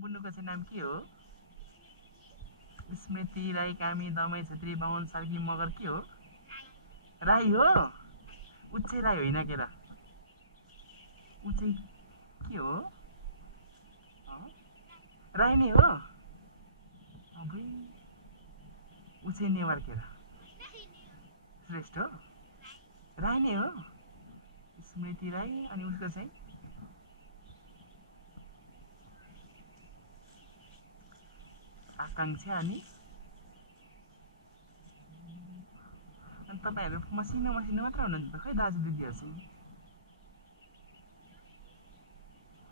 बुन्नुको चाहिँ नाम के हो? स्मृति राई, कामी दमाई छेत्री, बाहुन सार्की मगर के हो? राई हो? उच्चे राई होइन के र? उच्चे के हो? राई नै हो? अबै उच्चे नेवार के र? श्रेष्ठ हो? राई नै हो? स्मृति राई अनि उसको चाहिँ आकांक्षा अनि तपाईहरु मसिनो मसिनो मात्र हुनुहुन्छ खै दाजु दिदीहरु चाहिँ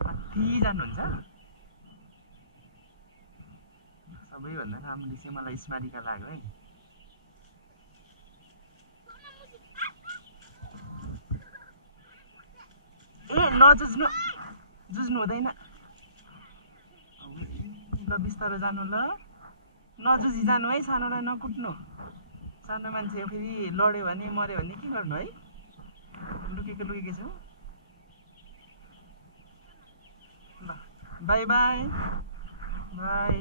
कति जान्नुहुन्छ सबैभन्दा राम्रो चाहिँ मलाई स्मारिका लाग्यो है ए नजुझ्नु जुझ्नु हुँदैन ल बिस्तारो जानु ल नजुझी जानु है सानोलाई नकुट्नु सानो मान्छे फेरि लड्यो भने मर्यो भने के गर्नु है लुकेको छु ल बाई बाई बाई